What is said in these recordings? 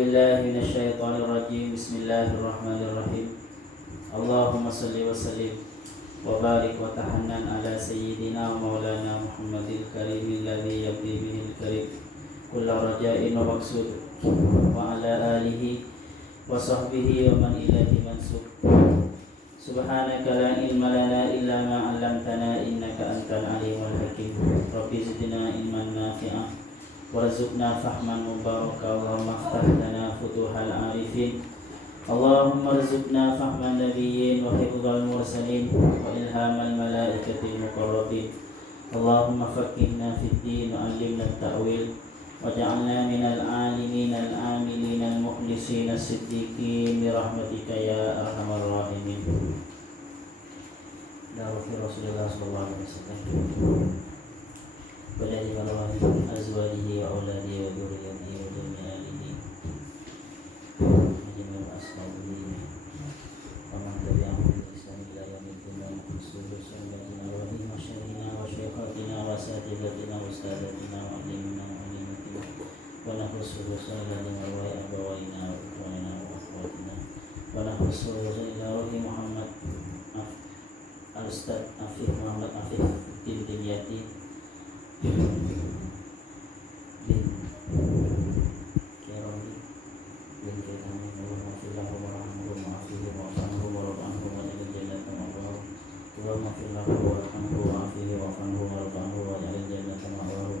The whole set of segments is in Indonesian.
بالله من الشيطان الرجيم. بسم الله الرحمن الرحيم. اللهم صل وسلم وبارك وتحنن على سيدنا ومولانا محمد الكريم الذي يبدي به الكريم كل رجاء ومقصود وعلى آله وصحبه ومن إليه منسوب. سبحانك لا علم لنا إلا ما علمتنا إنك أنت العليم الحكيم. رب زدنا علما نافعا وارزقنا فهما مباركا. اللهم افتح لنا فتوح العارفين. اللهم ارزقنا فهم النبيين وحفظ المرسلين وإلهام الملائكة المقربين. اللهم فقهنا في الدين وعلمنا التأويل واجعلنا من العالمين العاملين المخلصين الصديقين برحمتك يا أرحم الراحمين. دعوة رسول الله صلى الله عليه وسلم ولله والوالد أزواجه وأولاده وذريته وجميع آله وجميع أصحابه ومن تبعهم بإحسان إلى يوم الدين ومخلصه سنتنا وهم وشيخنا وشيخاتنا وأساتذتنا وأستاذتنا وعلمنا وعلمتنا ونخلصه إلى أرواح أبوينا وإخواننا وأخواتنا ونخلصه إلى روح محمد الأستاذ Afif Muhammad Afif Fiddin Dinyati bin Kerombi bin Kerombi Allahumma warahmatullahi wabarakatuh wa'afihi wa'afanhu wa'jalil jannata ma'wahu Allahumma warahmatullahi wa'afihi wa'afanhu wa'jalil jannata ma'wahu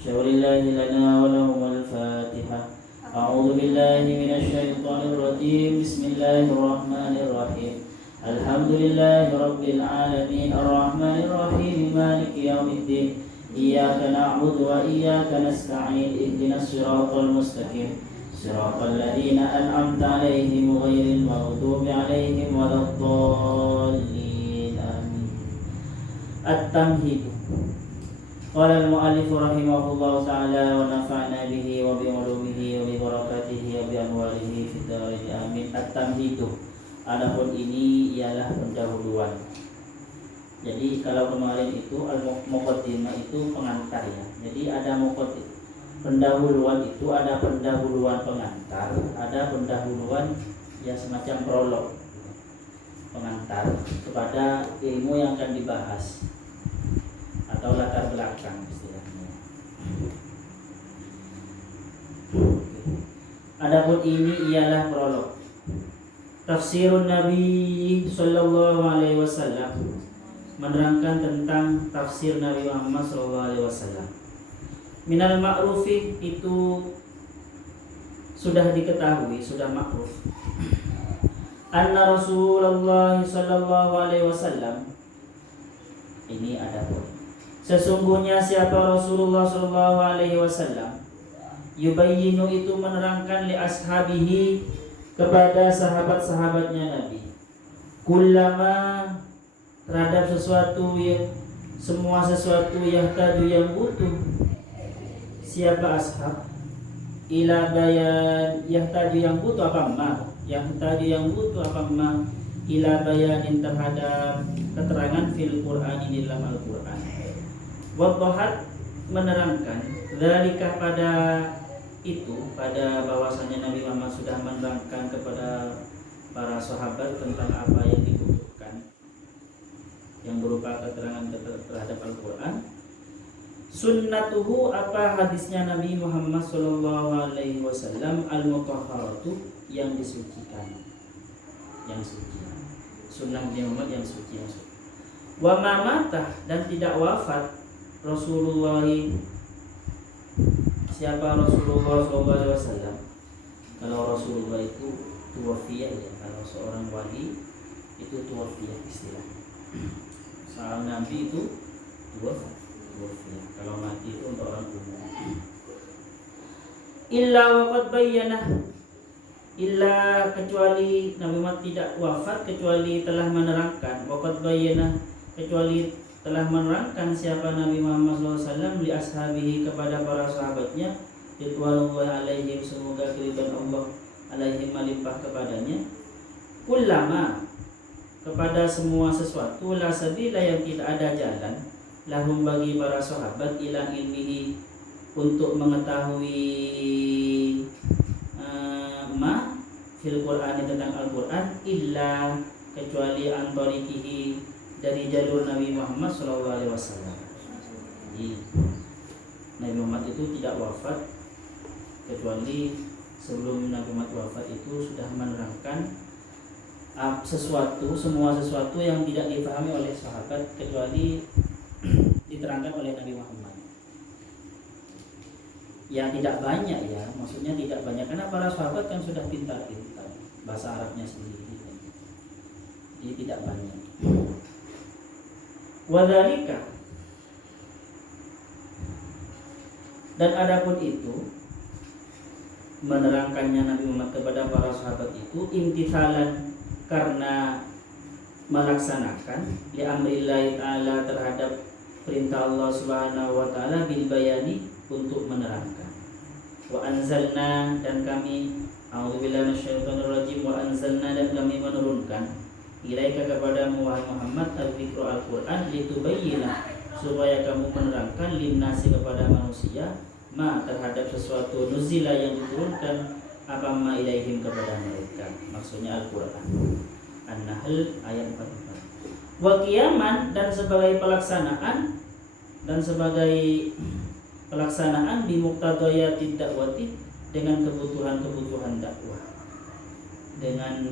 syawrillahi lana wa lahum al-fatihah. A'udzu billahi minasy syaithanir rajim. Bismillahirrahmanirrahim. Alhamdulillahi rabbil alamin arrahmanir rahim maliki yaumiddin. Iyyaka na'budu wa iyyaka nasta'in. Ihdinas siratal mustaqim. Siratal ladzina an'amta 'alaihim ghairil maghdubi 'alaihim waladdallin. Amin. At-Tamhid. Qala al-mu'allif rahimahullahu ta'ala wa nafa'na bihi wa bi 'ulumihi wa bi barakatihi wa bi anwarihi fid dharain. Amin. At-Tamhid. Adapun ini ialah pendahuluan. Jadi kalau kemarin itu al-muqaddimah itu pengantar ya. Jadi ada muqaddimah. Pendahuluan itu ada pendahuluan pengantar, ada pendahuluan ya semacam prolog. Pengantar kepada ilmu yang akan dibahas atau latar belakang istilahnya. Adapun ini ialah prolog. Tafsirun Nabi sallallahu alaihi wasallam, menerangkan tentang tafsir Nabi Muhammad sallallahu alaihi wasallam. Minal ma'rufi, itu sudah diketahui, sudah ma'ruf. Anna Rasulullah sallallahu alaihi wasallam, ini ada pun. Sesungguhnya siapa Rasulullah sallallahu alaihi wasallam, yubayyinu, itu menerangkan li ashabihi, kepada sahabat-sahabatnya Nabi, kullama, terhadap sesuatu yang semua sesuatu yahtaju yang butuh. Siapa ashab? Ila bayan, yahtaju yang butuh apa ma? Yahtaju yang butuh apa ma? Ila bayanin, terhadap keterangan fil Qur'an, di dalam Al-Qur'an. Wadhahat, menerangkan dzalika, pada itu, pada bahwasanya Nabi Muhammad sudah menerangkan kepada para sahabat tentang apa yang dibutuhkan, yang berupa keterangan terhadap Al-Quran. Sunnatuhu, apa hadisnya Nabi Muhammad sallallahu alaihi wasallam, al-mutahharatu, yang disucikan, yang suci. Sunnah Nabi Muhammad yang suci, yang suci. Wa ma matah, dan tidak wafat Rasulullah. Siapa Rasulullah SAW? Kalau Rasulullah itu tuwafiyah ya, kalau seorang wali itu tuwafiyah istilahnya. Seorang nabi itu tuwafiyah. Kalau mati itu untuk orang umum. Illa waqad bayyana, illa, kecuali Nabi Muhammad tidak wafat kecuali telah menerangkan. Waqad bayyana, kecuali telah menerangkan siapa Nabi Muhammad SAW li ashabihi, kepada para sahabatnya, ridwanullahi alaihim, semoga keridhaan Allah alaihim melimpah kepadanya. Kullama, kepada semua sesuatu, la sabila, yang tidak ada jalan, lahum, bagi para sahabat, ila ilmihi, untuk mengetahui ma fil Qur'ani tentang Al-Qur'an illa kecuali antarikihi dari jalur Nabi Muhammad sallallahu alaihi wasallam. Jadi Nabi Muhammad itu tidak wafat kecuali sebelum Nabi Muhammad wafat itu sudah menerangkan semua sesuatu yang tidak dipahami oleh sahabat kecuali diterangkan oleh Nabi Muhammad. Yang tidak banyak ya, maksudnya tidak banyak karena para sahabat kan sudah pintar-pintar bahasa Arabnya sendiri. Jadi tidak banyak. Wadzalika, dan adapun itu menerangkannya Nabi Muhammad kepada para sahabat itu imtithalan karena melaksanakan li amrillahi ta'ala terhadap perintah Allah Subhanahu wa taala bil bayani untuk menerangkan. Wa anzalna, dan kami a'udzubillahi minasyaitonir rajim, wa anzalna, dan kami menurunkan ilaika kepadamu wahai Muhammad al-dzikra al-Qur'an litubayyina, supaya kamu menerangkan linnasi kepada manusia ma terhadap sesuatu nuzila yang diturunkan apa ma ilaihim kepada mereka, maksudnya Al-Qur'an. An-Nahl ayat 44. Wa qiyaman, dan sebagai pelaksanaan di muqtadayatid dakwati, dengan kebutuhan-kebutuhan dakwah, dengan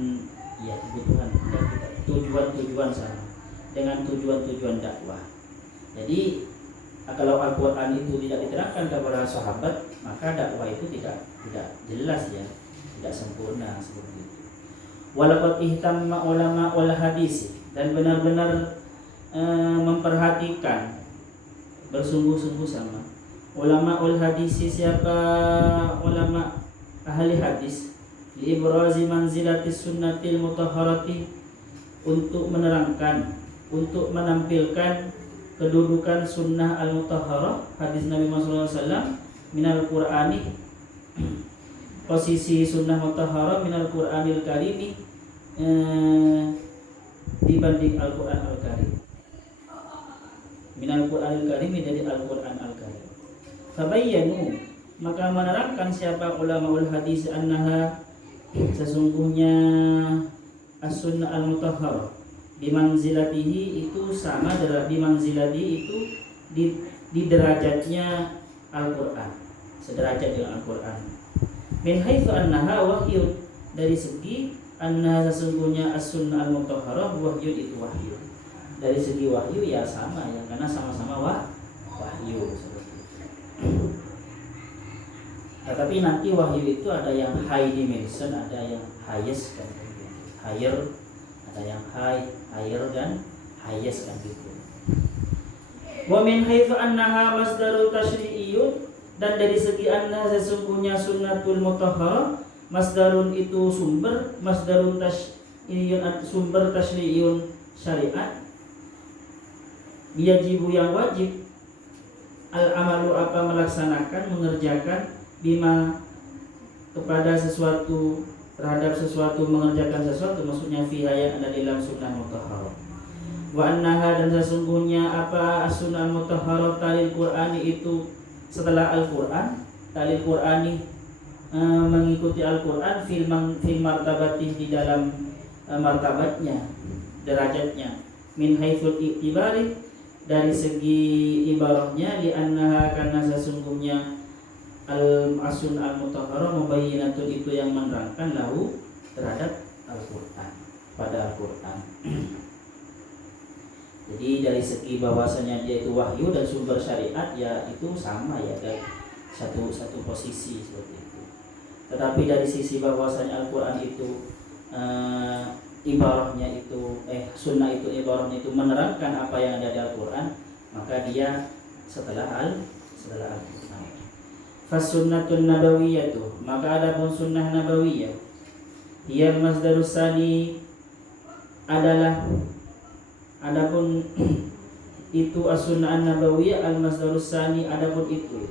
tujuan sama, dengan tujuan dakwah. Jadi kalau Al-Quran itu tidak diterangkan kepada sahabat, maka dakwah itu tidak jelas ya, tidak sempurna seperti itu. Walaqad ihtamma ulama wal hadis, dan benar-benar memperhatikan, bersungguh-sungguh sama ulama ul hadis, siapa ulama ahli hadis, li ibrazi manzilatis sunnatil mutahharati, untuk menerangkan, untuk menampilkan kedudukan sunnah al-mutahharah, hadis Nabi Muhammad SAW, minal Qur'ani, posisi sunnah mutahharah minal Qur'anil karimi, dibanding Al-Qur'an Al-Karim, minal Qur'anil karimi, dari Al-Qur'an Al-Karim. Fabayyanu, maka menerangkan siapa ulamaul hadis annaha, sesungguhnya as-sunnah al-mutahharah bimanzilatihi, itu sama dengan bimanzilati, itu di derajatnya Al-Qur'an, sederajat dengan Al-Qur'an. Min haitsu annaha wahyun, dari segi annaha, sesungguhnya as-sunnah al-mutahharah wahyun, itu wahyu. Dari segi wahyu ya sama ya, karena sama-sama wahyu seperti itu. Tetapi nanti wahyu itu ada yang high dimension, ada yang highest kan, higher, ada yang higher dan highest kan gitu. Wa min haitsu annaha masdarul tasyri'iyyun, dan dari segi anna, sesungguhnya sunnatul mutahharah masdarun, itu sumber, masdarun tasyri'iyyun, sumber tasyri'iyyun syariat, yajibu, yang wajib, al-amalu, apa melaksanakan, mengerjakan, bima kepada sesuatu, terhadap sesuatu, mengerjakan sesuatu, maksudnya fiha, yang ada dalam sunnah mutahharah. Wa annaha, dan sesungguhnya apa as-sunnah mutahharah talil Qur'ani, itu setelah Al-Qur'an, talil Qur'ani, mengikuti Al-Qur'an, fil martabatih, di dalam martabatnya, derajatnya, min haitsul i'tibari, dari segi ibarahnya, li annaha, karena sesungguhnya al-asun al-mutahharah mubayyinatun, itu yang menerangkan lahu, terhadap Al-Qur'an, pada Al-Qur'an. Jadi dari segi bahwasanya dia itu wahyu dan sumber syariat, ya itu sama ya, dari satu posisi seperti itu. Tetapi dari sisi bahwasanya Al-Qur'an itu ibarahnya itu sunnah itu, ibarahnya itu menerangkan apa yang ada di Al-Qur'an, maka dia setelah Al-Qur'an. Fasunnatun nabawiyatu, maka adapun sunnah nabawiyah, ia masdarus tsani, adalah adapun itu as-sunnah nabawiyah, al-masdarus tsani, adapun itu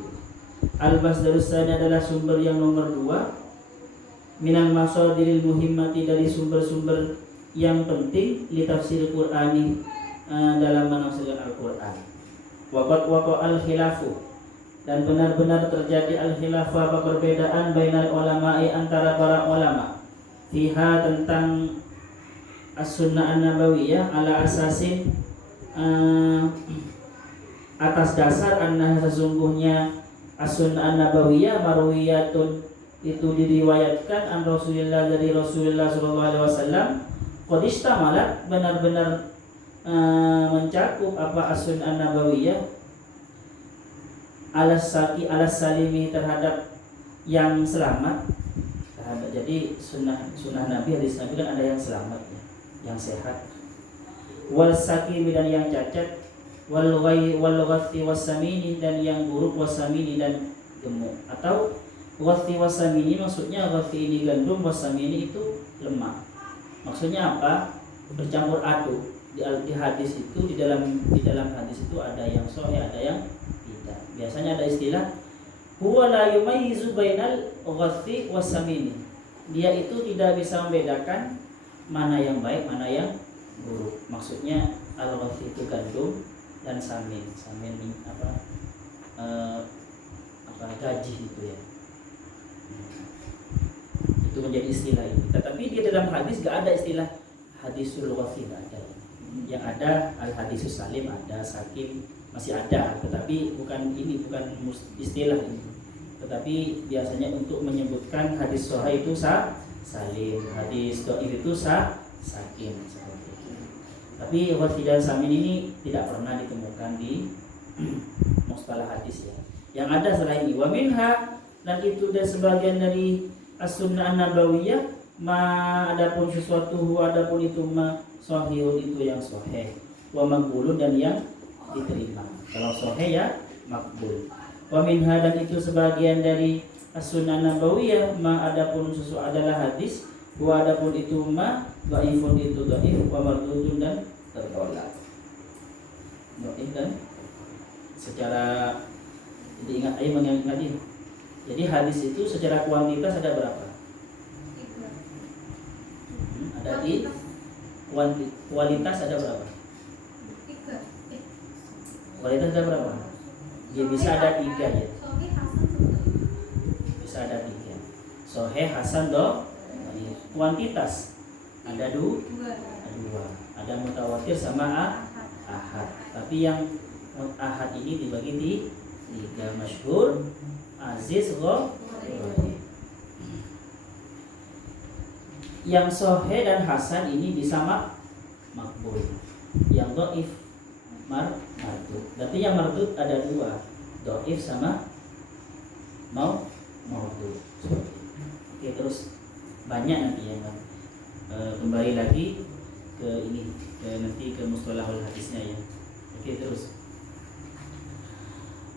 al-masdarus tsani adalah sumber yang nomor 2, minal masadiril muhimmati, dari sumber-sumber yang penting, li tafsir Qur'ani, dalam menafsirkan Al-Qur'an. Waqat al-khilafu, dan benar-benar terjadi al-khilafah, perbedaan bainal ulama'i antara para ulama fiha tentang as-sunnah an-nabawiyah ala asasin atas dasar anna sesungguhnya as-sunnah an-nabawiyah marwiyatun itu diriwayatkan an Rasulillah dari Rasulullah sallallahu alaihi wasallam qad istamalat benar-benar mencakup apa as-sunnah an-nabawiyah alas salimi terhadap yang selamat terhadap, jadi sunnah Nabi, hadis Nabi kan ada yang selamat ya, yang sehat, wal sakimi dan yang cacat, wal ghassi wasamini dan yang buruk, wasamini dan gemuk. Atau ghassi wasamini maksudnya ghassi ini gandum, wasamini itu lemak. Maksudnya apa? Bercampur aduk. Di hadis itu di dalam hadis itu ada yang sahih, ada yang tidak. Biasanya ada istilah huwa la yumayyizu bainal ghassi wasamini. Dia itu tidak bisa membedakan mana yang baik, mana yang buruk. Maksudnya al-ghassi itu gandum dan samin gaji itu ya. Itu menjadi istilah ini. Tetapi di dalam hadis gak ada istilah hadisul ghassi, gak ada. Yang ada al-hadisus salim, ada sakim masih ada, tetapi bukan istilah ini. Tetapi biasanya untuk menyebutkan hadis sahih itu salim, hadis dhaif itu sakim seperti itu. Tapi ghassi dan samin ini tidak pernah ditemukan di mustalah hadis ya. Yang ada selain ini wa minha, dan itu dan sebagian dari as-sunnah an-nabawiyah adapun sesuatu adapun itu sahihun itu yang sahih, wa maqbulun dan yang diterima. Kalau sahih ya makbul. Wa minha, dan itu sebagian dari as-sunnah nabawiyah adapun sesuatu adalah hadis, wa adapun itu dhaifun itu dhaif, wa mardudun dan tertolak. Dhaif dan secara diingat aja mengingat ini. Jadi hadis itu secara kuantitas ada berapa? Ada di kualitas ada berapa? Kualitas ada berapa? Ya bisa ada 3 ya. Bisa ada 3. Sahih, hasan, dhaif. Kuantitas ada 2. Ada mutawatir sama ahad. Tapi yang ahad ini dibagi di 3, masyhur, aziz, gharib. Yang sahih dan hasan ini bisa makbul. Yang dhaif mardud. Berarti yang mardud ada 2, dhaif sama maudhu. Oke, terus banyak nanti yang kembali lagi ke ini, nanti ke mustalahul hadisnya ya. Oke, terus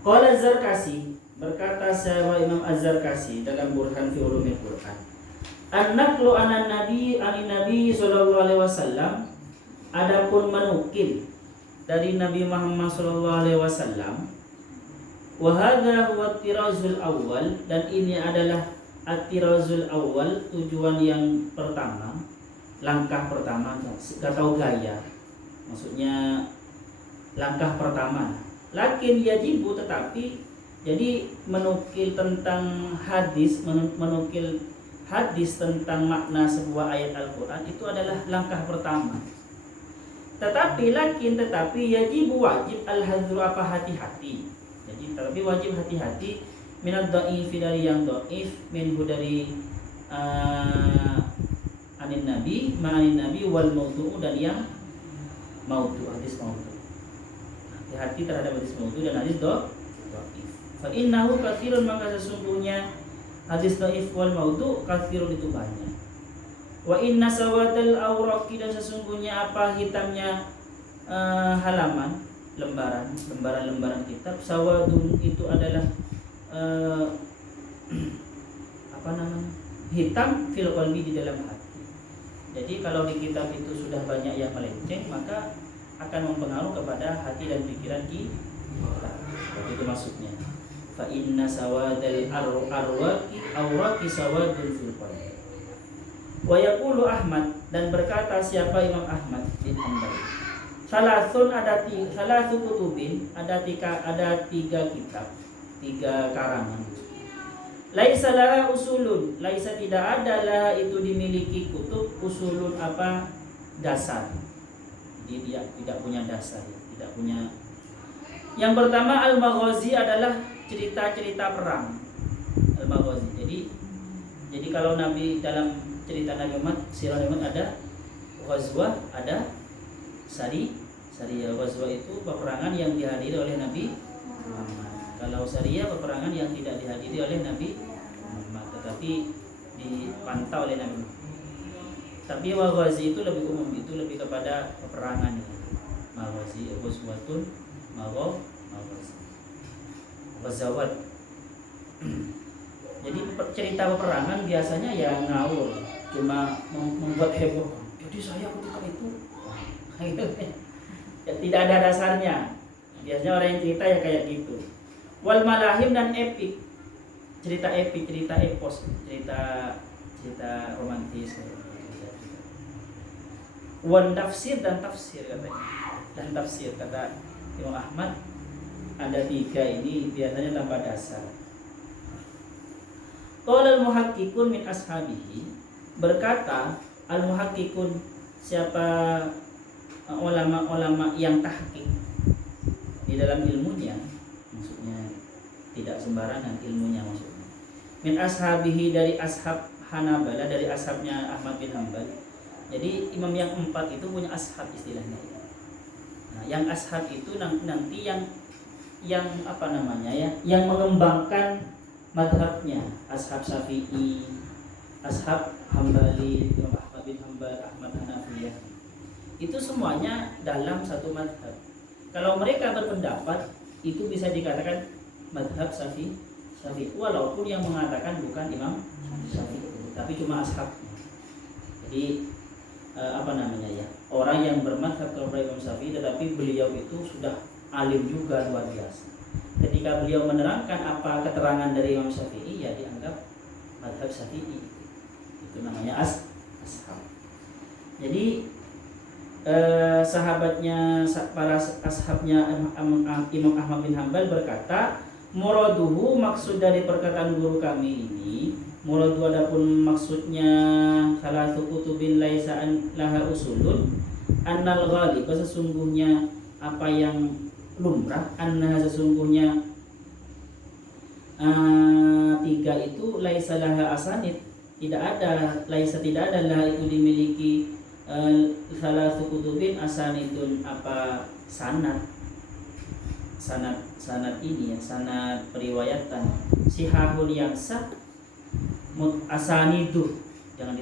qala Az-Zarkasi, berkata sahabat Imam Az-Zarkasi dalam Burhan fi Ulumil Quran, an-naqlu anan nabi sallallahu alaihi wasallam, adapun menukil dari Nabi Muhammad sallallahu alaihi wasallam, wa hadza huwa at-tirazul awwal, dan ini adalah at-tirazul awwal, tujuan yang pertama, langkah pertama atau gaya. Maksudnya langkah pertama. Lakin yajibu, tetapi jadi menukil tentang hadis, menukil hadis tentang makna sebuah ayat Al-Quran itu adalah langkah pertama. Tetapi yajibu, wajib al-hadru, apa hati-hati. Jadi tetapi wajib hati-hati minad dhaif, dari yang dhaif, minhu dari anin nabi wal maudhu, dan yang maudhu, hadis maudhu. Hati-hati terhadap hadis maudhu dan hadis dhaif. Fa innahu katsirun, maka sesungguhnya hadis dhaif wal maudhu katsirun itu banyak. Wa inna sawadal awraqi, dan sesungguhnya apa hitamnya halaman lembaran kitab, sawadun itu adalah hitam fil qalbi, di dalam hati. Jadi kalau di kitab itu sudah banyak yang melenceng, maka akan mempengaruhi kepada hati dan pikiran kita. Begitu maksudnya. Fa inna sawadal awraqi sawadun fil qalbi. Wa yaqulu Ahmad, dan berkata siapa Imam Ahmad bin Hanbal, salasu kutubin, ada 3 kitab, 3 3 karangan. Laisa laha usulun, laisa tidak ada lah itu dimiliki kutub usulun apa dasar. Jadi dia tidak punya dasar, tidak punya. Yang pertama al-maghazi adalah cerita-cerita perang. Al-maghazi. Jadi kalau Nabi dalam cerita Nabi Muhammad, sirah Nabi Muhammad ada ghazwah, ada sariyah. Ghazwah itu peperangan yang dihadiri oleh Nabi Muhammad. Kalau sariyah peperangan yang tidak dihadiri oleh Nabi Muhammad, tetapi dipantau oleh Nabi Muhammad. Tapi maghazi itu lebih umum, itu lebih kepada peperangan. Maghazi, ghazwatun, maghazi. Ghazawat. Jadi cerita peperangan biasanya ya ngawur, cuma membuat heboh. Jadi saya ketika itu ya, tidak ada dasarnya. Biasanya orang yang cerita ya kayak gitu. Wal malahim dan epik, cerita epik, cerita epos, cerita romantis. Wan tafsir dan tafsir katanya. Dan tafsir kata Imam Ahmad ada 3 ini biasanya tanpa dasar. Qala al-muhaqqiqun min ashabihi, berkata al-muhaqqiqun, siapa ulama-ulama yang tahqiq di dalam ilmunya, maksudnya tidak sembarangan ilmunya maksudnya. Min ashabihi, dari ashab Hanabalah, dari ashabnya Ahmad bin Hanbal. Jadi imam yang 4 itu punya ashab istilahnya. Nah, yang ashab itu nanti yang apa namanya ya, yang mengembangkan madhabnya, ashab Syafi'i, ashab Hambali, Imam Ahmad bin Hanbal, Ahmad Hanafiyah. Itu semuanya dalam satu madhab. Kalau mereka berpendapat, itu bisa dikatakan madhab Syafi'i, walaupun yang mengatakan bukan Imam Syafi'i, tapi cuma ashabnya. Jadi apa namanya ya, orang yang bermadhab kepada Imam Syafi'i, tetapi beliau itu sudah alim juga luar biasa. Ketika beliau menerangkan apa keterangan dari Imam Syafi'i, ya dianggap madhab Syafi'i. Itu namanya ashab. Jadi sahabatnya, para ashabnya Imam Ahmad bin Hanbal berkata, muraduhu, maksud dari perkataan guru kami ini, muradu adapun maksudnya salatu kutubin laisa laha usulun, annal ghalib, sesungguhnya apa yang lumrah, anna sesungguhnya 3 itu laisa laha asanid, tidak ada, laisa tidak ada lah itu dimiliki salatu kutubin asanidun apa sanad ini ya, sanad periwayatan sihahun yang sah asanidu, jangan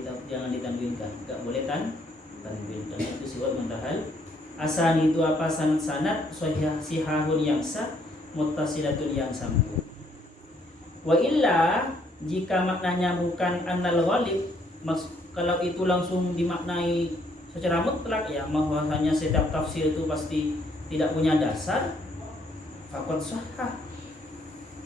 ditanwinkan, enggak boleh tanwin, itu sifat muntahal. Asanidu apa sanad sihahun yang sah muttasilatun yang sambung. Wa illa, jika maknanya bukan annal ghalib, kalau itu langsung dimaknai secara mutlak ya, bahwasanya setiap tafsir itu pasti tidak punya dasar, faqad shahha.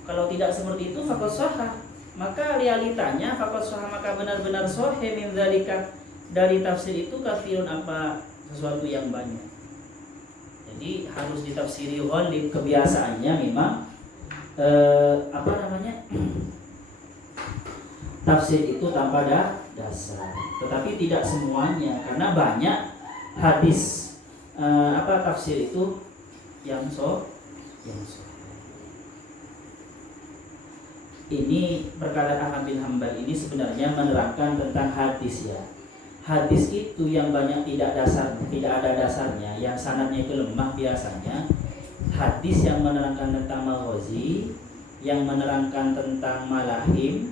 Kalau tidak seperti itu faqad shahha, maka realitanya faqad shahha, maka benar-benar sahih min dzalika, dari tafsir itu kafirun apa sesuatu yang banyak. Jadi harus ditafsiri ghalib, kebiasaannya memang apa namanya tafsir itu tanpa dasar, tetapi tidak semuanya, karena banyak hadis tafsir itu yang ini perkataan Ahmad bin Hanbal ini sebenarnya menerangkan tentang hadis ya. Hadis itu yang banyak tidak ada dasarnya, yang sanadnya itu lemah biasanya. Hadis yang menerangkan tentang maghazi, yang menerangkan tentang malahim,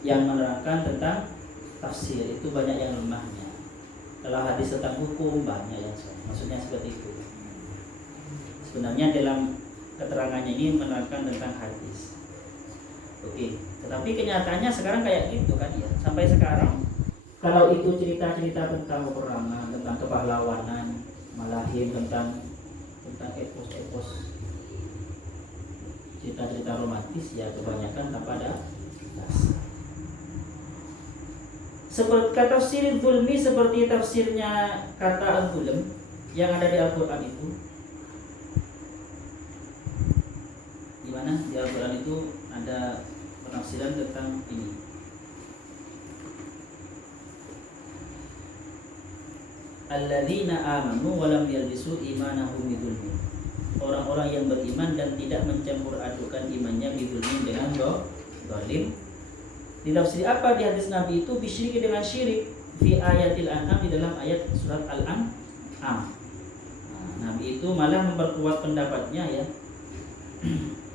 yang menerangkan tentang tafsir, itu banyak yang lemahnya. Kalau hadis tentang hukum banyak yang sahih. Maksudnya seperti itu. Sebenarnya dalam keterangannya ini menerangkan tentang hadis. Oke, tetapi kenyataannya sekarang kayak gitu kan ya. Sampai sekarang kalau itu cerita-cerita tentang peperangan, tentang kepahlawanan, malahim, tentang epos-epos, cerita-cerita romantis, ya kebanyakan tanpa ada dasar. Seperti kata tafsir zulmi, seperti tafsirnya kata al-zulm yang ada di Al-Quran itu. Gimana? bahwasanya di Al-Qur'an itu ada penafsiran tentang ini. Alladzina amanu wa lam yalbisu imanahum bidzulmin. Orang-orang yang beriman dan tidak mencampur adukan imannya bidzulmin dengan zalim. Ditafsir apa di hadis Nabi itu bisyiriki dengan syirik fi ayatil an'am, di dalam ayat surat Al-An'am. Nabi itu malah memperkuat pendapatnya ya.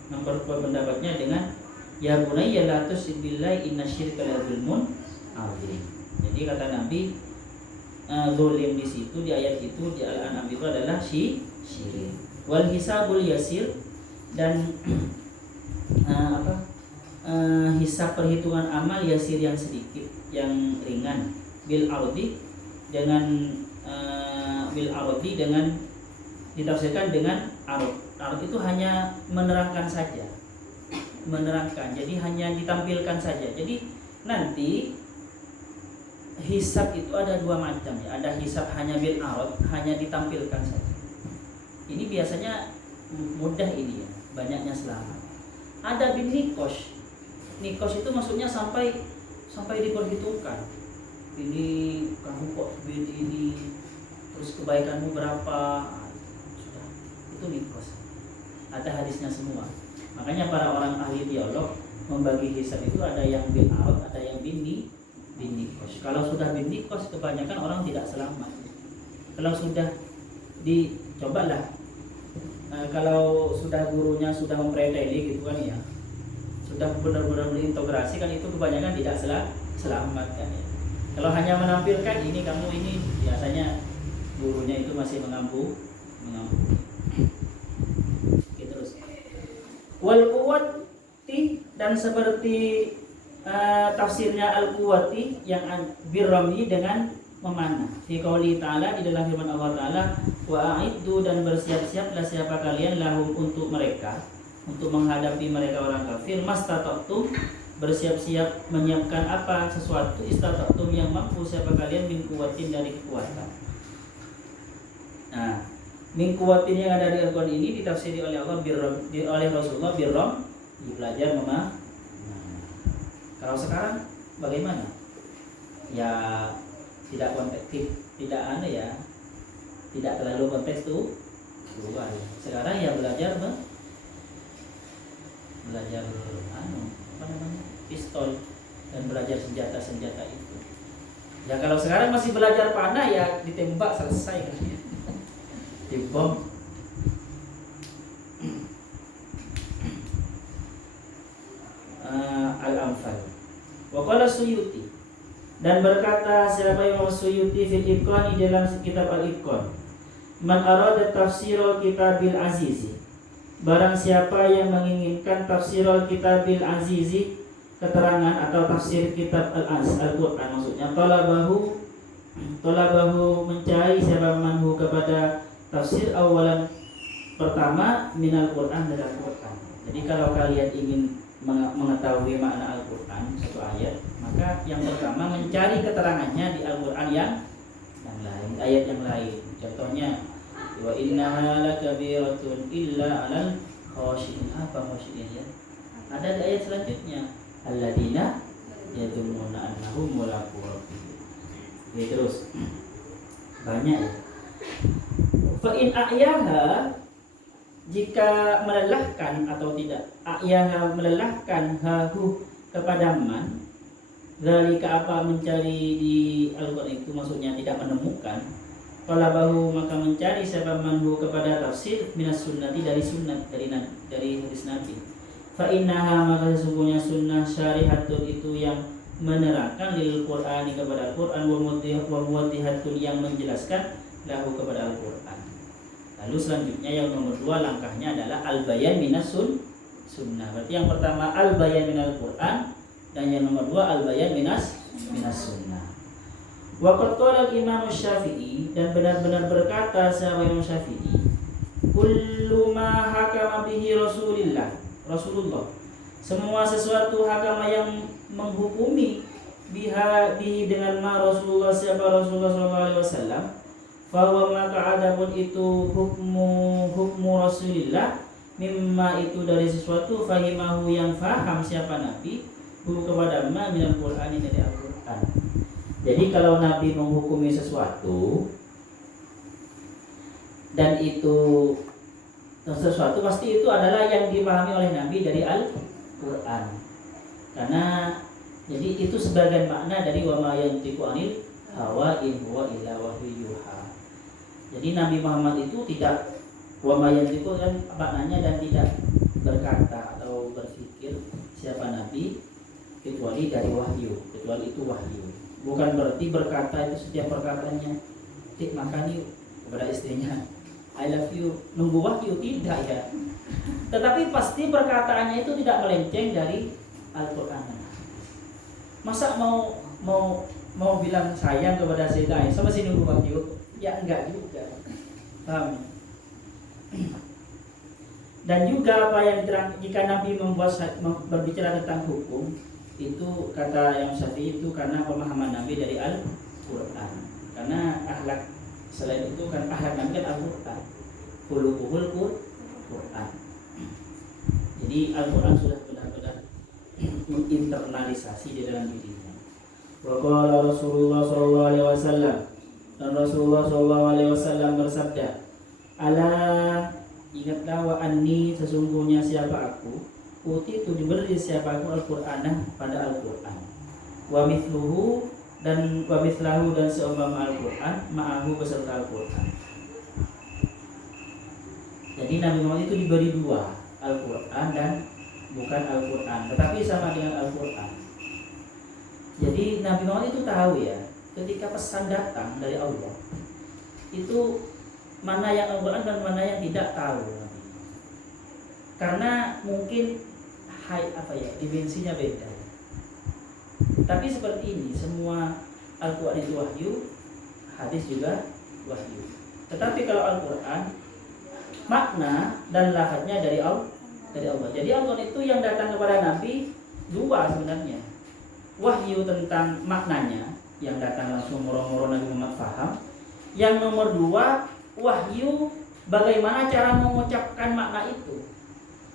Memperkuat pendapatnya dengan ya bunayya la tusyrik billahi innasyirka la dzulmun adzim. Jadi kata Nabi, zalim di situ di ayat itu di Al-An'am itu adalah syirik. Wal hisabul yasir, dan hisab perhitungan amal yasir yang sedikit, yang ringan. Bil ardi dengan ditafsirkan dengan arad. Arad itu hanya menerangkan saja. Menerangkan. Jadi hanya ditampilkan saja. Jadi nanti hisab itu ada dua macam ya. Ada hisab hanya bil arad, hanya ditampilkan saja. Ini biasanya mudah ini ya, banyaknya selamat. Ada bin nikos. Nikos itu maksudnya sampai diperhitungkan. Ini kamu kok bin ini, terus kebaikanmu berapa? Sudah, itu nikos. Ada hadisnya semua. Makanya para orang ahli teolog membagi hisab itu ada yang bin arad, ada yang bin nikos. Kalau sudah bin nikos, kebanyakan orang tidak selamat. Kalau sudah dicobalah, kalau sudah gurunya sudah mempreteli gitu kan ya, sudah benar-benar berintegrasi kan, itu kebanyakan tidak selamat kan ya. Kalau hanya menampilkan ini kamu ini, biasanya gurunya itu masih mengampu. Terus wal quwwati, dan seperti tafsirnya al-quwwati yang birrami dengan memanah. Fi qouli ta'ala, di dalam firman Allah Ta'ala, wa a'iddu, dan bersiap-siaplah siapa kalian lahum untuk mereka, untuk menghadapi mereka orang kafir, mastata'tum, bersiap-siap menyiapkan apa sesuatu, istata'tum yang mampu siapa kalian, min quwwatin, dari kekuatan. Nah, min quwwatin yang ada di Al-Qur'an ini ditafsiri oleh Allah oleh Rasulullah birram, belajar memahami. Kalau sekarang bagaimana? Ya tidak kontektif, tidak tidak terlalu konteks tuh. Sekarang ya belajar pistol dan belajar senjata itu. Ya kalau sekarang masih belajar panah ya ditembak selesai kan. Dibom. Al-Anfal. Wa qala Suyuti, dan berkata siapa Imam Suyuti fil Itqan, di dalam kitab Al-Itqan, man arada tafsirul kitabil azizi, barang siapa yang menginginkan tafsirul kitabil azizi, keterangan atau tafsir kitab Al-Qur'an, maksudnya talabahu mencari siapa manhu kepada tafsir awalan, pertama minal Qur'an, dari Al-Qur'an. Jadi kalau kalian ingin mengetahui makna Al-Qur'an satu ayat, maka yang pertama mencari keterangannya di Al-Qur'an yang lain, ayat yang lain. Contohnya wa innaha lakabiratun illa 'alal khashiin. Apa khashiin ya? Ada di ayat selanjutnya, alladzina yadhunnuna annahum mulaqu rabbihim. Terus banyak ya. Fa in a'yaha, jika melelahkan atau tidak, a'yaha melelahkan, hahu kepada man, zalika apa mencari di Al-Qur'an itu, maksudnya tidak menemukan, talabahu maka mencari siapa manhu kepada tafsir minas sunnati, dari sunnah, dari hadis Nabi. Fa innaha, maka sesungguhnya sunnah, syarihatun itu yang menerangkan, lil Qur'ani kepada Al-Qur'an, wa muwaddihatun yang menjelaskan, lahu kepada Al-Qur'an. Lalu selanjutnya yang nomor 2 langkahnya adalah al-bayan minas sunnah. Berarti yang pertama al-bayan minal Qur'an, dan yang nomor 2 al-bayan minas sunnah. Wa qad qala al-Imam Syafi'i, dan benar-benar berkata sahabat Imam Syafi'i, kullu ma hakama bihi Rasulullah, semua sesuatu hakama yang menghukumi bihi dengan ma Rasulullah, siapa Rasulullah sallallahu alaihi wasallam, bahwa maka adapun itu hukmu Rasulillah, mimma itu dari sesuatu, fahimahu yang faham siapa Nabi, hu kepada ma minal Qur'ani dari Al-Qur'an. Jadi kalau Nabi menghukumi sesuatu dan itu sesuatu pasti itu adalah yang dipahami oleh Nabi dari Al-Qur'an. Karena jadi itu sebagian makna dari wa ma yantiqu anil hawa in huwa illa wahyu yuha. Jadi Nabi Muhammad itu tidak wa ma yantiqu kan maknanya dan tidak berkata atau berpikir siapa Nabi kecuali dari wahyu, kecuali itu wahyu. Bukan berarti berkata itu setiap perkataannya tik makan yuk kepada istrinya, I love you, nunggu wahyu, tidak ya. Tetapi pasti perkataannya itu tidak melenceng dari Al-Qur'an. Masa mau bilang sayang kepada Sayyidah Aisyah masih nunggu wahyu? Ya enggak juga. Paham? Dan juga apa yang diterang, jika Nabi berbicara tentang hukum, itu kata yang Syafi'i itu karena pemahaman Nabi dari Al-Qur'an. Karena akhlak selain itu kan akhlak Nabi kan Al-Qur'an. Khuluquhul Qur'an. Jadi Al-Qur'an sudah benar-benar internalisasi di dalam dirinya. Wa qala Rasulullah sallallahu alaihi wasallam, dan Rasulullah sallallahu alaihi wasallam bersabda, "Ala, ingatlah wa anni, sesungguhnya siapa aku, uti itu diberi siapa aku Al-Qur'anah pada Al-Qur'an. Wa mithluhu dan wa mithlahu dan seumpama Al-Qur'an ma'ahu beserta Al-Qur'an." Jadi Nabi Muhammad itu diberi dua, Al-Qur'an dan bukan Al-Qur'an, tetapi sama dengan Al-Qur'an. Jadi Nabi Muhammad itu tahu ya, ketika pesan datang dari Allah, itu mana yang Al-Qur'an dan mana yang tidak tahu. Karena mungkin dimensinya beda. Tapi seperti ini, semua Al-Qur'an itu wahyu, hadis juga wahyu. Tetapi kalau Al-Qur'an, makna dan lafadznya dari Allah. Jadi Al-Qur'an itu yang datang kepada Nabi dua sebenarnya. Wahyu tentang maknanya yang datang langsung moro-moro Nabi Muhammad faham. Yang nomor dua, wahyu bagaimana cara mengucapkan makna itu.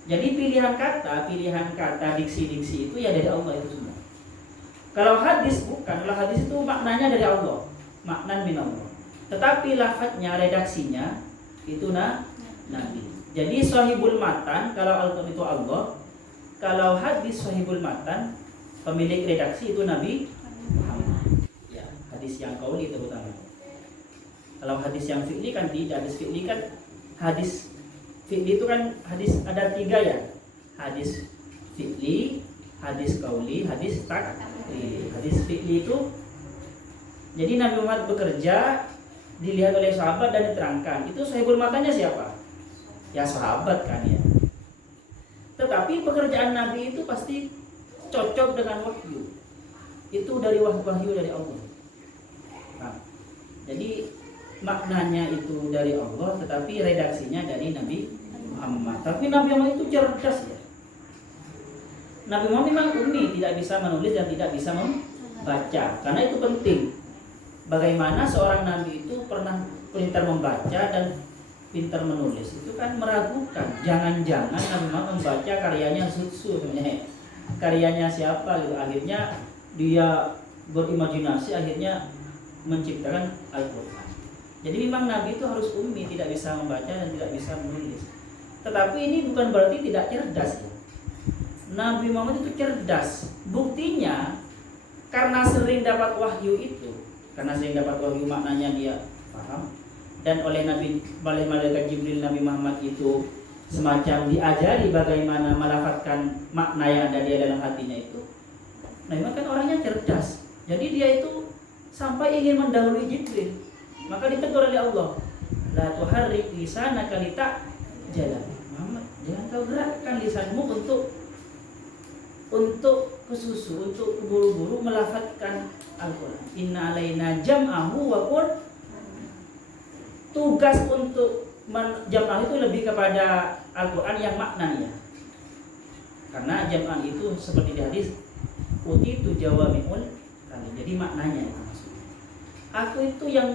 Jadi pilihan kata, diksi-diksi itu ya dari Allah itu semua. Kalau hadis bukan, kalau hadis itu maknanya dari Allah, maknan min Allah. Tetapi lafadznya, redaksinya itu Nabi. Jadi sahibul matan kalau Al-Qur'an itu Allah, kalau hadis sahibul matan pemilik redaksi itu Nabi Muhammad. Ya, hadis yang qauli terutama. Kalau hadis yang fi'li kan tidak, hadis fi'li itu kan hadis ada tiga ya. Hadis fi'li, hadis qauli, hadis takrir. Hadis fi'li itu jadi Nabi Muhammad bekerja, dilihat oleh sahabat dan diterangkan. Itu sahibul matanya siapa? Ya sahabat kan ya. Tetapi pekerjaan Nabi itu pasti cocok dengan wahyu. Itu dari wahyu dari Allah. Nah, jadi maknanya itu dari Allah, tetapi redaksinya dari Nabi Muhammad. Tapi Nabi Muhammad itu cerdas ya. Nabi Muhammad memang ummi, tidak bisa menulis dan tidak bisa membaca. Karena itu penting. Bagaimana seorang Nabi itu pernah pintar membaca dan pintar menulis, itu kan meragukan. Jangan-jangan Nabi Muhammad membaca karyanya Sutsu sebenarnya. Karyanya siapa gitu. Akhirnya dia berimajinasi, akhirnya menciptakan Al-Qur'an. Jadi memang Nabi itu harus ummi, tidak bisa membaca dan tidak bisa menulis. Tetapi ini bukan berarti tidak cerdas ya. Nabi Muhammad itu cerdas. Buktinya karena sering dapat wahyu itu, karena sering dapat wahyu maknanya dia paham. Dan oleh malaikat Jibril Nabi Muhammad itu semacam diajari bagaimana melafatkan makna yang ada di dalam hatinya itu. Nah, memang kan orangnya cerdas. Jadi dia itu sampai ingin mendahului Jibril. Maka ditegur oleh Allah, la tuharrik lisanaka jalan. Muhammad, jangan kau gerakkan lisanmu untuk kesusu, untuk buru-buru melafatkan Al-Qur'an. Inna alaina jam'ahu wa qur'an. Tugas untuk jam'ah itu lebih kepada Al-Qur'an yang maknanya. Karena jam'ah itu seperti di hadis uti itu jawami'ul kalim. Jadi maknanya itu maksudnya. Aku itu yang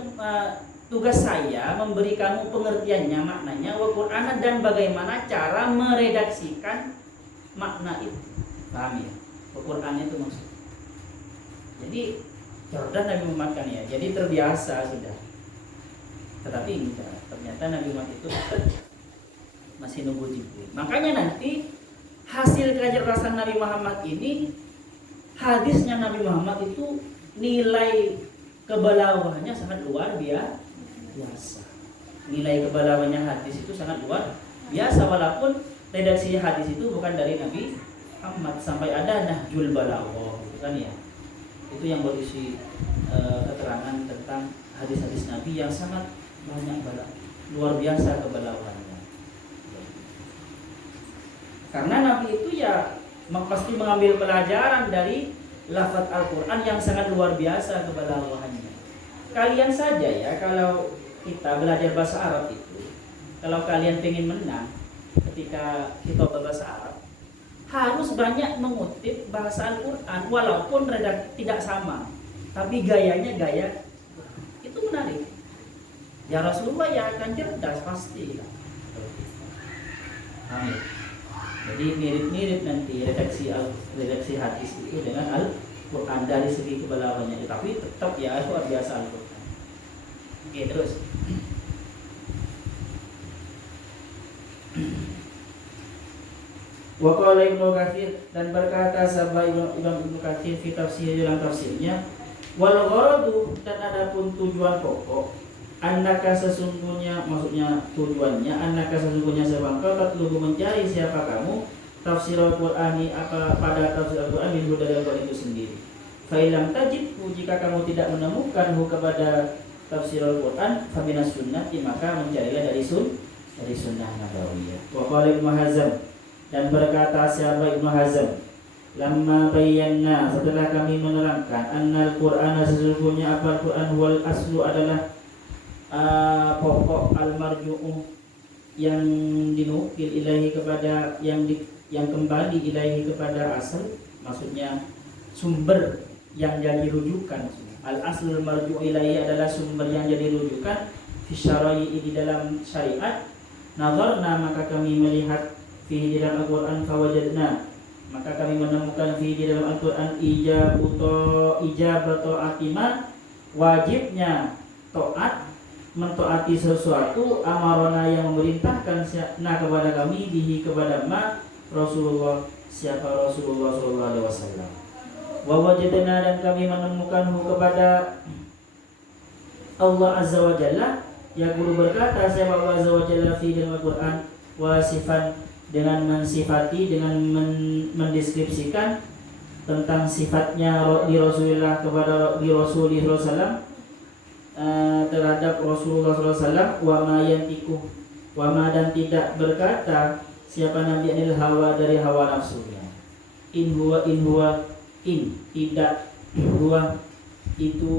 tugas saya memberi kamu pengertiannya, maknanya wa Qur'an, dan bagaimana cara meredaksikan makna itu. Paham ya? Wa Qur'an itu maksud. Jadi Jordan Nabi Muhammad kan ya, jadi terbiasa sudah. Tetapi enggak, ternyata Nabi Muhammad itu masih nunggu Jibril. Makanya nanti hasil kecerdasan Nabi Muhammad ini, hadisnya Nabi Muhammad itu nilai kebalaghahnya sangat luar biasa. Nilai kebalaghahnya hadis itu sangat luar biasa, walaupun redaksi hadis itu bukan dari Nabi Muhammad. Sampai ada Nahjul Balaghah gitu kan ya. Itu yang berisi keterangan tentang hadis-hadis Nabi yang sangat banyak luar biasa kebalaghahannya. Karena Nabi itu ya pasti mengambil pelajaran dari lafaz Al-Quran yang sangat luar biasa kebalaghahannya. Kalian saja ya, kalau kita belajar bahasa Arab itu, kalau kalian pengen menang ketika kita berbahasa Arab, harus banyak mengutip bahasa Al-Quran, walaupun tidak sama, tapi gayanya gaya itu menarik. Ya Rasulullah ya akan cerdas pasti. Amin. Jadi mirip-mirip nanti redaksi hadis itu dengan Al-Quran dari segi kebalaghahannya, tapi tetap ya luar biasa Al-Quran. Oke, terus. Wa qala Ibnu Katsir, dan berkata sahabat Ibnu Katsir fi tafsir dalam tafsirnya, wal gharadu, dan adapun tujuan pokok, annaka sesungguhnya, maksudnya tujuannya, annaka sesungguhnya sebab kau tatlubu mencari siapa kamu tafsir Al-Qur'ani, apa pada tafsir Al-Qur'an min dari Al-Qur'an itu sendiri. Fa ilam tajidhu, jika kamu tidak menemukan kepada tafsir Al-Qur'an, fa minas sunnati, maka mencarilah dari sunnah nabawiyah. Wa qala Ibnu Hazm, dan berkata siapa Ibnu Hazm, lamma bayyana, setelah kami menerangkan, annal Qur'ana, sesungguhnya apa Al-Qur'an, wal aslu adalah pokok, al-marju'u yang dinukil ilahi kepada yang kembali ilahi kepada asal, maksudnya sumber yang jadi rujukan. Al-aslul marju'u ilahi adalah sumber yang jadi rujukan fi syara'i, di dalam syariat. Nazarna, maka kami melihat fi di dalam Al-Qur'an, fawajadna, maka kami menemukan fi di dalam Al-Qur'an ijabatu atima, wajibnya taat, mentaati sesuatu, amarona, yang memerintahkan kepada kami, bihi kepada ma Rasulullah, siapa Rasulullah sallallahu alaihi wasallam. Wa wajadna, dan kami menemukan kepada Allah azza wa jalla, ya guru berkata siapa Allah azza wa jalla fi dalam Al-Qur'an, wasifan, dengan mensifati, dengan mendeskripsikan tentang sifatnya di Rasulullah kepada di Rasulullah sallallahu terhadap Rasulullah SAW, wa ma yantiku, wa ma, dan tidak berkata siapa Nabi anil hawa, dari hawa nafsunya. In huwa tidak huwa itu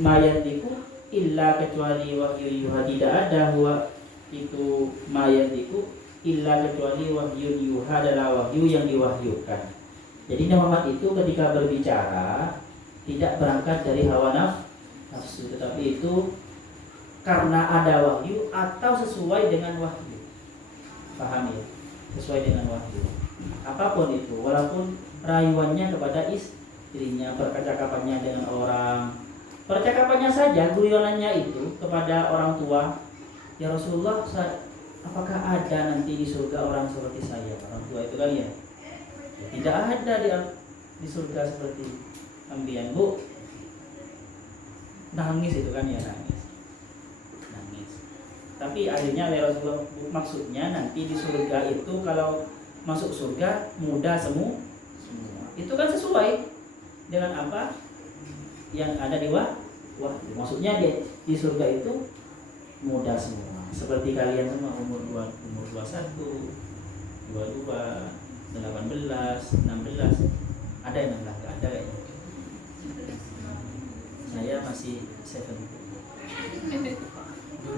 ma yantiku illa, kecuali wahyu yuha, tidak ada huwa itu ma yantiku illa, kecuali wahyu yuha, adalah wahyu yang diwahyukan. Jadi Muhammad itu ketika berbicara tidak berangkat dari hawa nafsu, tetapi itu karena ada wahyu atau sesuai dengan wahyu. Paham ya? Sesuai dengan wahyu. Apapun itu, walaupun rayuannya kepada istrinya, percakapannya dengan orang, percakapannya saja, guyonannya itu kepada orang tua. Ya Rasulullah, apakah ada nanti di surga orang seperti saya? Orang tua itu kan ya, tidak ada di surga seperti Ambiyan, Bu. Nangis itu kan ya, nangis. Tapi akhirnya Rasulullah, maksudnya nanti di surga itu kalau masuk surga muda semua. Itu kan sesuai dengan apa yang ada di wahyu. Maksudnya di surga itu muda semua. Seperti kalian semua umur 21, 22, 18, 16. Ada yang 16? Enggak ada kayaknya. Saya masih 7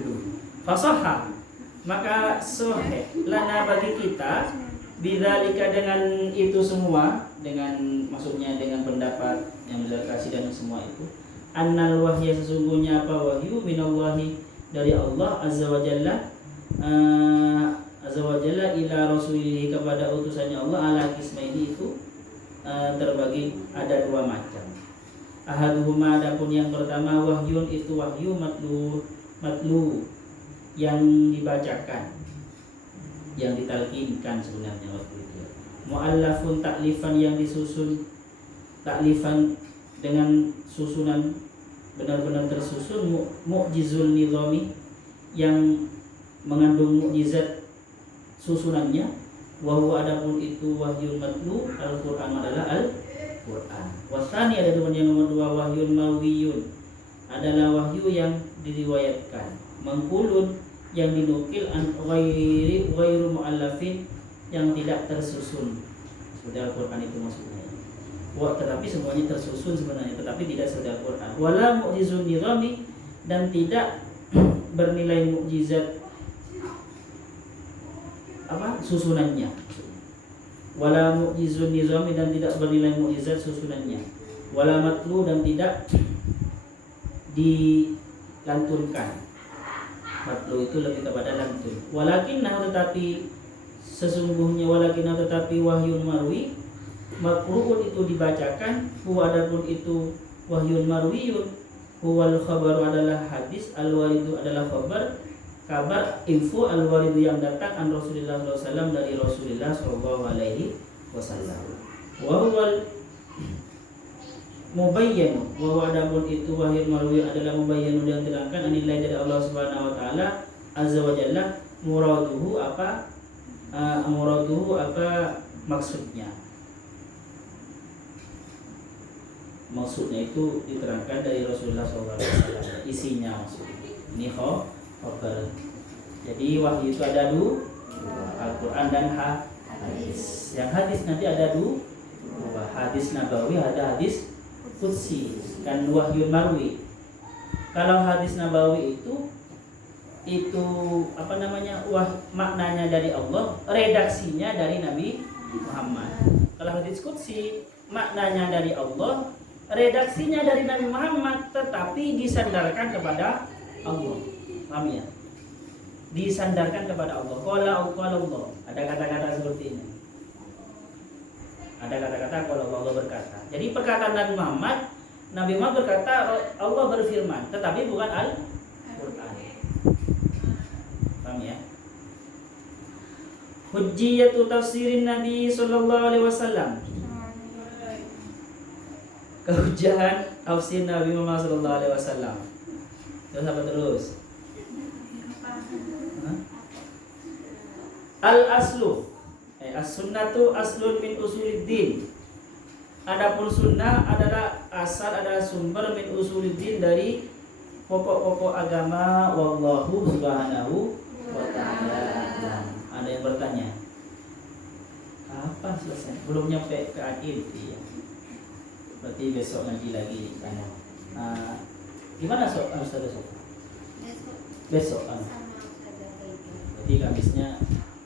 dulu. Fasaha, maka sahih lana, bagi kita, bidzalika, dengan itu semua, dengan maksudnya dengan pendapat yang beliau kasih dan semua itu, annal wahya, sesungguhnya apa wahyu, minallahi, dari Allah azza wa jalla ila rasulih kepada utusannya Allah ala kismaini itu terbagi ada dua macam. Ahaduhuma adapun yang pertama wahyun itu wahyu matlu yang dibacakan, yang ditalkinkan sebenarnya waktu itu. Muallafun taklifan yang disusun, taklifan dengan susunan benar-benar tersusun, mu'jizul nizami yang mengandung mukjizat susunannya. Wa huwa adapun itu wahyun matlu, Al-Qur'an adalah Al-Qur'an. Wasani ada yang nomor dua wahyun marwiyun adalah wahyu yang diriwayatkan, mengkulun yang dinukil an ghairu muallafin yang tidak tersusun. Seperti Al-Qur'an itu maksudnya. Tetapi semuanya tersusun sebenarnya, tetapi tidak seperti Al-Qur'an. Wala mu'jizun nizami dan tidak bernilai mukjizat susunannya. Wala mu'jizun nizami dan tidak bernilai mukjizat susunannya. Wala matlu dan tidak dilantunkan. Matlu itu lebih kepada lantun. Tetapi sesungguhnya tetapi wahyun marwi makruun itu dibacakan, huwa adapun itu wahyun marwiyun, huwal khabaru adalah hadis, al-waridu adalah kabar info al-waridu yang datang an Rasulullah SAW dari Rasulullah SAW. Wa huwal mubayyan, wa adapun itu wahyun marwiyun adalah mubayyan yang diterangkan anilai dari Allah Subhanahu wa taala azza wa jalla, muraduhu apa maksudnya. Maksudnya itu diterangkan dari Rasulullah SAW, isinya maksudnya. Ini khabar. Jadi wahyu itu ada dua, Al-Quran dan hadis. Yang hadis nanti ada dua, hadis nabawi, ada hadis qudsi, dan wahyu marwi. Kalau hadis nabawi itu maknanya dari Allah, redaksinya dari Nabi Muhammad. Kalau hadis qudsi maknanya dari Allah, redaksinya dari Nabi Muhammad, tetapi disandarkan kepada Allah. Paham ya? Disandarkan kepada Allah. Qala Allah. Ada kata-kata seperti ini. Ada kata-kata qala Allah berkata. Jadi perkataan Nabi Muhammad berkata Allah berfirman, tetapi bukan Al-Qur'an. Paham ya? Hujjiyatu tafsirin Nabi sallallahu alaihi wasallam. Kehujahan tafsir Nabi Muhammad sallallahu alaihi wasallam. Terus apa terus? Al-aslu as-sunnatu aslun min usuliddin. Adapun sunnah adalah sumber min usuliddin, dari pokok-pokok agama. Wallahu subhanahu wa ta'ala. Ada yang bertanya, kapan selesai? Belum nyampe ke akhir ya. Berarti besok ngaji lagi kan. Gimana Ustaz besok? Besok kan. Berarti Kamisnya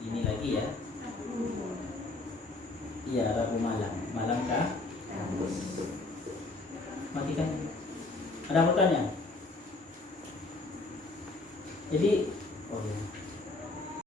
ini lagi ya. Iya, Rabu malam kah? Matikan. Ada pertanyaan? Jadi